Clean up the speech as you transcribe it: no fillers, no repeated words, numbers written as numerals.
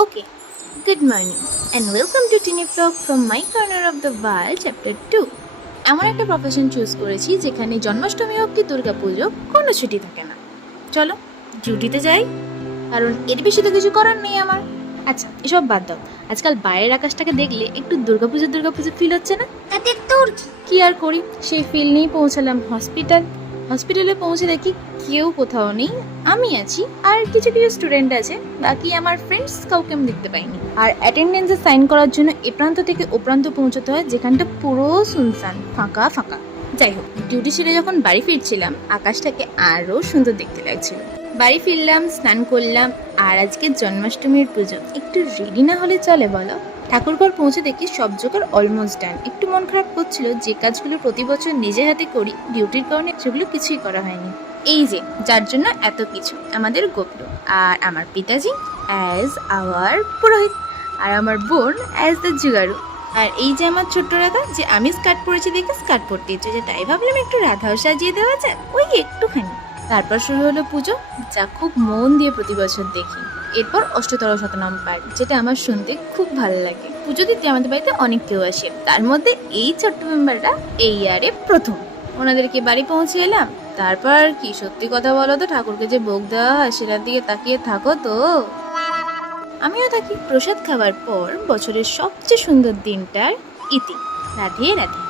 Okay, good morning and welcome to Tiny Vlog from my corner of the world chapter 2. এমন একটা profession choose করেছি যেখানে জন্মাষ্টমী অবধি দুর্গাপুজো কোনো ছুটি থাকে না। চলো ডিউটিতে যাই, কারণ এর বেশি তো কিছু করার নেই আমার। আচ্ছা এসব বাদ দাও, আজকাল বাইরের আকাশটাকে দেখলে একটু দুর্গাপুজো ফিল হচ্ছে না? তাতে তোর কি আর করি, সেই ফিল নিয়েই পৌঁছালাম হসপিটালে পৌঁছে দেখি কেউ কোথাও নেই, আমি আছি আর কিছু স্টুডেন্ট আছে, বাকি আমার ফ্রেন্ডস কাউকে আমি দেখতে পাইনি। আর অ্যাটেন্ডেন্সে সাইন করার জন্য এ প্রান্ত থেকে ও প্রান্ত পৌঁছতে হয়, যেখানটা পুরো সুনসান ফাঁকা। যাই হোক, ডিউটি সেরে যখন বাড়ি ফিরছিলাম আকাশটাকে আরও সুন্দর দেখতে লাগছিল। বাড়ি ফিরলাম, স্নান করলাম, আর আজকে জন্মাষ্টমীর পুজো, একটু রেডি না হলে চলে বলো? ঠাকুরঘর পৌঁছে দেখি সব জোগাড় অলমোস্ট ডান। একটু মন খারাপ করছিল, যে কাজগুলো প্রতি বছর নিজে হাতে করি ডিউটির কারণে সেগুলো কিছুই করা হয়নি। এই যে যার জন্য এত কিছু, আমাদের গোপ্র, আর আমার পিতাজি অ্যাজ আওয়ার পুরোহিত, আর আমার বোন অ্যাজ দ্য জুগারু, আর এই যে আমার ছোট্ট রাধা, যে আমি স্কার্ট পরেছি দেখে স্কার্ট পরতে ইচ্ছে, যে তাই ভাবলাম একটু রাধাও সাজিয়ে দেওয়া যায়, ওই একটুখানি। তারপর শুরু হলো পুজো, যা খুব মন দিয়ে প্রতি বছর দেখি। এরপর অষ্টতর শতনাম পাঠ, যেটা আমার শুনতে খুব ভালো লাগে। পুজো দিতে আমাদের বাড়িতে অনেক কেউ আসে, তার মধ্যে এই ছোট্ট মেম্বারটা এই ইয়ারে প্রথম। ওনাদেরকে বাড়ি পৌঁছে এলাম। তারপর কি সত্যি কথা বলো তো, ঠাকুরকে যে ভোগ দেওয়া হয় সেটার দিকে তাকিয়ে থাকো তো। আমিও থাকি। প্রসাদ খাওয়ার পর বছরের সবচেয়ে সুন্দর দিনটার ইতি। রাধে রাধে।